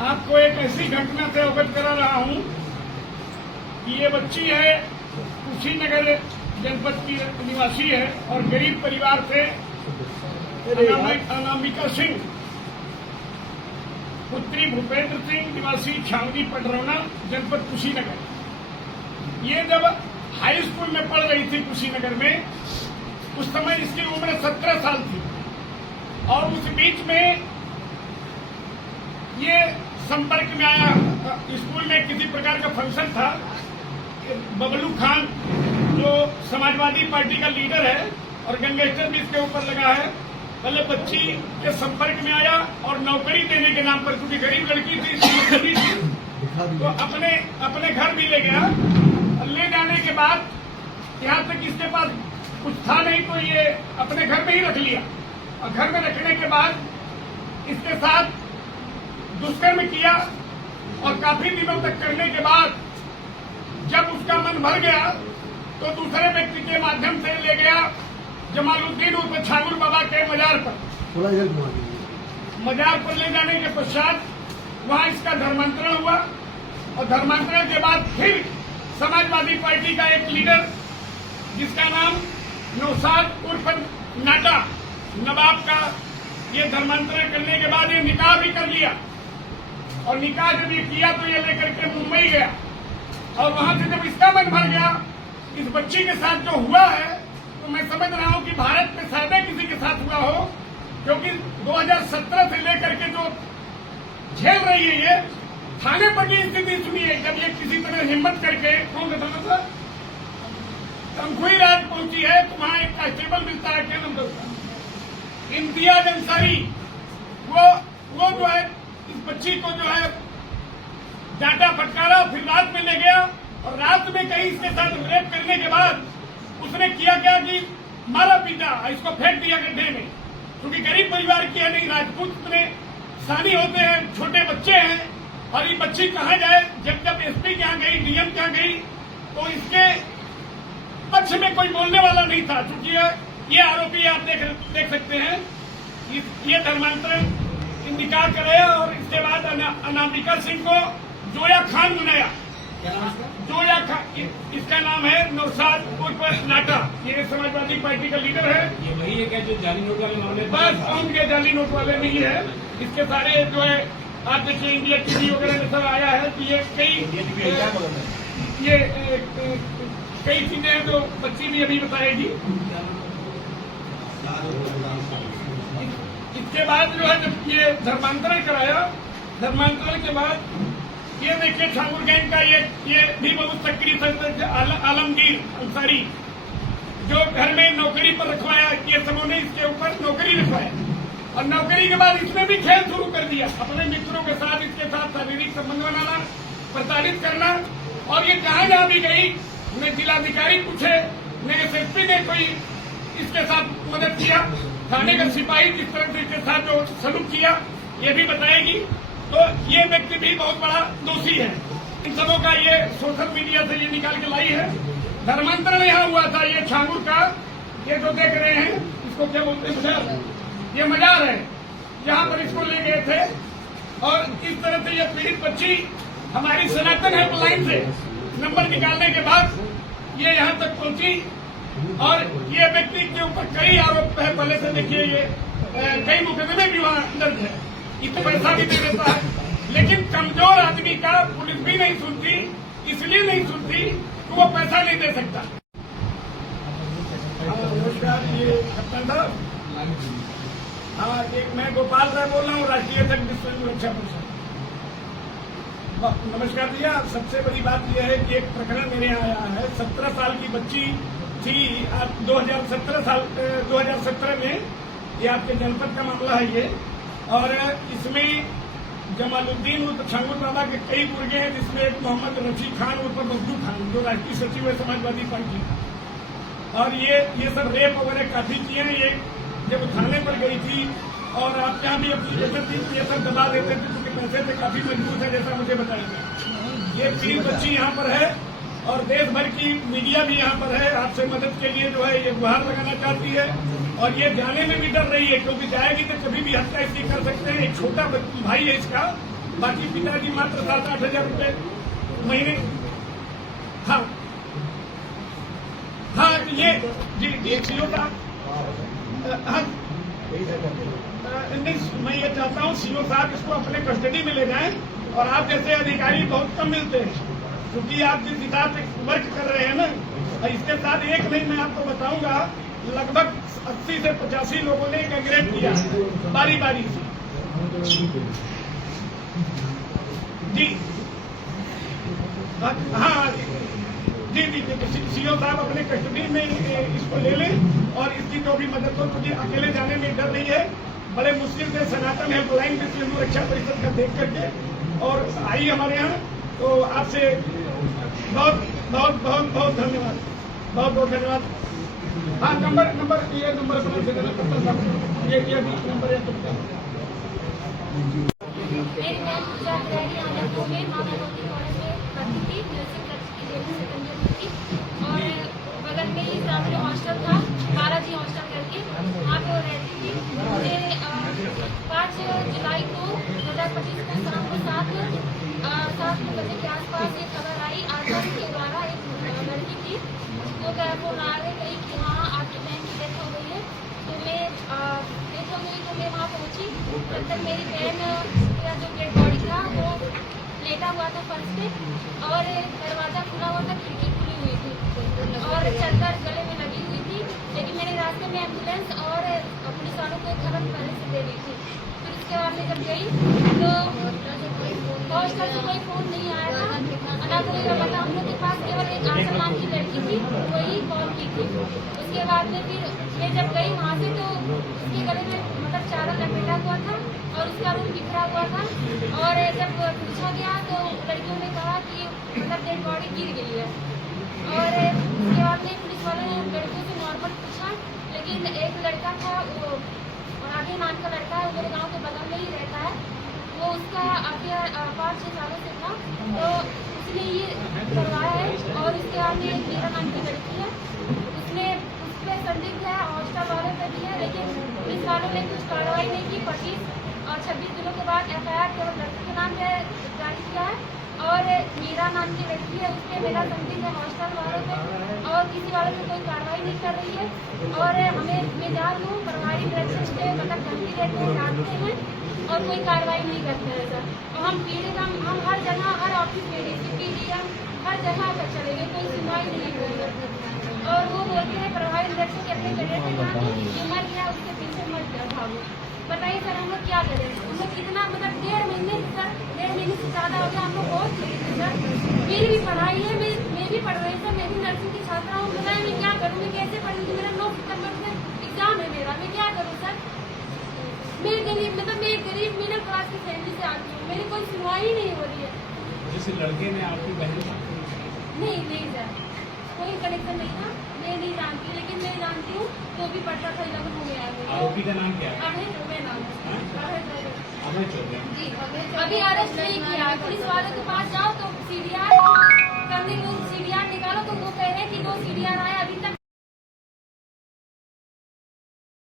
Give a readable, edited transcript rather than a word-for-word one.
आपको एक ऐसी घटना से अवगत करा रहा हूं कि ये बच्ची है कुशीनगर जनपद की निवासी है और गरीब परिवार से अनामिका सिंह पुत्री भूपेंद्र सिंह निवासी छावनी पडरौना जनपद कुशीनगर। ये जब हाई स्कूल में पढ़ रही थी कुशीनगर में, उस समय इसकी उम्र 17 साल थी और उस बीच में ये संपर्क में आया। स्कूल में किसी प्रकार का फंक्शन था, बबलू खान जो समाजवादी पार्टी का लीडर है और गैंगस्टर भी इसके ऊपर लगा है, पहले बच्ची के संपर्क में आया और नौकरी देने के नाम पर, क्योंकि गरीब लड़की थी तो अपने घर भी ले गया। ले जाने के बाद यहाँ तक इसके पास कुछ था नहीं तो ये अपने घर में ही रख लिया और घर में रखने के बाद इसके साथ दुष्कर्म किया और काफी दिनों तक करने के बाद जब उसका मन भर गया तो दूसरे व्यक्ति के माध्यम से ले गया जमालुद्दीन उर्फ छागुर बाबा के मजार पर। मजार पर ले जाने के पश्चात वहां इसका धर्मांतरण हुआ और धर्मांतरण के बाद फिर समाजवादी पार्टी का एक लीडर जिसका नाम नौशाद उर्फ नाटा नवाब का, ये धर्मांतरण करने के बाद ये निकाह भी कर लिया और निकाह जब ये किया तो ये लेकर के मुंबई गया और वहां से जब इसका मन भर गया इस बच्ची के साथ जो हुआ है तो मैं समझ रहा हूं कि भारत में शायद किसी के साथ हुआ हो, क्योंकि 2017 से लेकर के जो झेल रही है ये थाने पर की स्थिति सुनिए। जब ये किसी तरह हिम्मत करके कौन सा थाना था तमकुई राज पहुंची है तो वहां एक कांस्टेबल मिलता है, क्या नाम था, इम्तियाज अंसारी, वो जो है इस बच्ची को जो है डांटा फटकारा, फिर रात में ले गया और रात में कहीं इसके साथ रेप करने के बाद उसने किया क्या कि मारा पीटा, इसको फेंक दिया गड्ढे में, क्योंकि गरीब परिवार की है नहीं, राजपूत इतने सानी होते हैं, छोटे बच्चे हैं और ये बच्ची कहाँ जाए। जब एसपी के यहाँ गई, डीएम के यहाँ गई तो इसके पक्ष में कोई बोलने वाला नहीं था, क्योंकि ये आरोपी आप देख सकते हैं। ये धर्मांतरण निकाह कराया और इसके बाद अनामिका सिंह को जोया खान बनाया। जोया खान इसका नाम है, नौशाद उर्फ नाटा, ये समाजवादी पार्टी का लीडर है। ये वही है क्या जो जाली नोट वाले मामले? बस कौन के जाली नोट वाले नहीं है, इसके सारे जो है आप देखिए इंडिया टीवी वगैरह में सब आया है कि ये कई चीजें हैं जो बच्ची भी अभी बताएगी। इसके बाद जो है जब ये धर्मांतरण कराया, धर्मांतरण के बाद ये देखिए ठाकुर गैंग का ये भी बहुत सक्रिय सदस्य आलमगीर अंसारी जो घर में नौकरी पर रखवाया, ये सबों ने इसके ऊपर नौकरी रखवाया और नौकरी के बाद इसने भी खेल शुरू कर दिया, अपने मित्रों के साथ इसके साथ शारीरिक संबंध बनाना, प्रताड़ित करना। और ये जहां भी गई न जिलाधिकारी पूछे न एसएसपी ने कोई इसके साथ मदद किया, थाने का सिपाही किस तरह से इसके साथ जो सलूक किया ये भी बताएगी। तो ये व्यक्ति भी बहुत बड़ा दोषी है। इन सबों का ये सोशल मीडिया से ये निकाल के लाई है। धर्मांतरण यहाँ हुआ था, ये छांगुर का, ये जो देख रहे हैं इसको क्या बोलते हैं, मजार, ये मजार है, यहाँ पर इसको ले गए थे और इस तरह से ये पीड़ित बच्ची हमारी सनातन हेल्पलाइन से नंबर निकालने के बाद ये यहाँ तक पहुंची और ये व्यक्ति के ऊपर कई आरोप है। पहले से देखिए ये कई मुकदमे भी वहाँ दर्ज है, इतना पैसा भी दे देता है, लेकिन कमजोर आदमी का पुलिस भी नहीं सुनती, इसलिए नहीं सुनती कि वो पैसा नहीं दे सकता। नमस्कार, ये कप्तान साहब, हाँ, एक मैं गोपाल राय बोल रहा हूँ, राष्ट्रीय जन सुरक्षा परिषद। नमस्कार भैया, सबसे बड़ी बात यह है कि एक प्रकरण मेरे यहाँ आया है। 17 साल की बच्ची थी, 2017 में, ये आपके जनपद का मामला है ये, और इसमें जमालुद्दीन उर्फ छांगुर बाबा के कई गुर्गे हैं, जिसमें एक मोहम्मद रफी खान उर्फ बब्बू खान जो राष्ट्रीय सचिव है समाजवादी पार्टी का। और ये सब रेप वगैरह काफी किए हैं। ये जब थाने पर गई थी और आप यहाँ भी एप्लीकेशन थी ये सब दबा देते थे क्योंकि पैसे से काफी मजबूत है, जैसा मुझे बताएंगे। ये पीड़ित बच्ची यहाँ पर है और देश भर की मीडिया भी यहाँ पर है, आपसे मदद के लिए जो है ये गुहार लगाना चाहती है और ये जाने में भी डर रही है, क्योंकि जाएगी तो कभी भी हत्या इसकी कर सकते हैं। एक छोटा भाई है इसका, बाकी पिताजी मात्र 7-8 हजार रुपए महीने। हाँ हाँ, तो ये जी सीओ साहब, हाँ नहीं, मैं ये चाहता हूँ सीओ साहब इसको अपने कस्टडी में ले जाएं, और आप जैसे अधिकारी बहुत कम मिलते हैं, क्योंकि आप जिस हिसाब से वर्क कर रहे हैं ना, इसके साथ एक नहीं, मैं आपको बताऊंगा लगभग 80 से 85 लोगों ने एग्रेड किया बारी बारी से। जी हाँ जी जी जी, सीओ साहब अपने कस्टडी में इसको ले लें, और इसकी जो भी मदद हो, मुझे अकेले जाने में डर नहीं है। बड़े मुश्किल से सनातन हेल्पलाइन विश्व हिंदू रक्षा परिषद का देख करके और आई हमारे यहाँ, तो आपसे बहुत बहुत बहुत बहुत धन्यवाद, बहुत बहुत धन्यवाद। हाँ, नंबर ये नंबर अपना दे देना, ये भी नंबर है। मेरी बहन पूजा ग्रहणी आनंदपुर में माता भक्ति कॉलेज में पढ़ती थी, म्यूजिक की लेडी सेकेंड ईयर थी, और बगल में ही ग्रामीण हॉस्टल था, बालाजी हॉस्टल करके, वहाँ पे वो रहती थी। मुझे 5 जुलाई को 2025 को शाम को 7 बजे के आसपास ये खबर आई आसपास के द्वारा, एक लड़की थी वो फोन आ गई कि हाँ आपकी बहन की डेथ हो गई है। तो मैं वहाँ पहुँची, तब तक मेरी बहन का जो डेड बॉडी था वो लेटा हुआ था फर्श पे, और दरवाज़ा खुला हुआ था, खिड़की खुली हुई थी, और चादर गले में लगी हुई थी। लेकिन मैंने रास्ते में एम्बुलेंस और पुलिस वालों को खबर पहले से दे दी थी। फिर उसके बाद मैं जब गई तो हॉस्टल से कोई फ़ोन नहीं आया था, अनाथालय का पता हम लोग के पास केवल एक आशा नाम की लड़की थी, वही कॉल की थी। उसके बाद में फिर मैं जब गई वहाँ से, तो उसके गले में मतलब चादर लपेटा हुआ था और उसका रूम बिखरा हुआ था, और जब पूछा गया तो लड़कियों ने कहा कि मतलब डेड बॉडी गिर गई है। और उसके बाद में पुलिस वालों ने लड़कियों से नॉर्मल पूछा, लेकिन एक लड़का था, वो राधे नाम का लड़का है, मेरे गाँव के बगल में ही रहता है, वो उसका आगे 5-6 सालों से था, तो उसने ये करवाया है। और इसके आगे एक मीरा नाम की लड़की है, उसने उस पर संदिग्ध है, हॉस्टल वाले पे भी है, लेकिन पुलिस वालों ने कुछ कार्रवाई नहीं की। 25 और 26 दिनों के बाद FIR केवल लड़की के नाम पे जारी किया है, और मीरा नाम की लड़की है, उस पर मेरा संदिग्ध है हॉस्टल वालों पे, और किसी वालों पे कोई कार्रवाई नहीं कर रही है। और हमें मैं जान लूँ प्रभारी डायरेक्शन पे मतलब धमकी देते हैं, डांटते हैं, और कोई कार्रवाई नहीं करते हैं सर। और हम पीड़ित, हम हर जगह, हर ऑफिस में DCP DM हर जगह पर चले गए, कोई सुनवाई नहीं हुई। और वो बोलते हैं प्रभारी डायरेक्शन के अपने करियर के नाम मर गया, उसके पीछे मत जाओ भागो। बताइए सर हम लोग क्या करें? हम लोग कितना मतलब 1.5 महीने से सर, 1.5 महीने से ज़्यादा हो गया, हम लोग बहुत पीड़ित हैं सर। मेरी भी पढ़ाई है, मैं भी पढ़ रही सर, मैं भी नर्सिंग की छात्रा हूँ। बताइए मैं क्या करूँ, मैं कैसे पढ़ूँगी? मेरा 9 सितंबर से एग्जाम है मेरा, मैं क्या करूँ सर? मैं गरीब मिडिल क्लास की फैमिली से आती हूँ, मेरी कोई सुनवाई नहीं हो रही है। जिस लड़के ने आपकी बहन नहीं सर, कोई कनेक्शन नहीं था, मैं नहीं जानती, लेकिन मैं जानती हूँ वो भी पढ़ता था लखनऊ में। आरोपी का नाम क्या है? अभय चौबे नाम है। अभय चौबे जी, अभी अरेस्ट नहीं किया। पुलिस वालों के पास जाओ तो CDR करने को, CDR निकालो तो वो कह रहे हैं कि वो CDR आया, अभी तक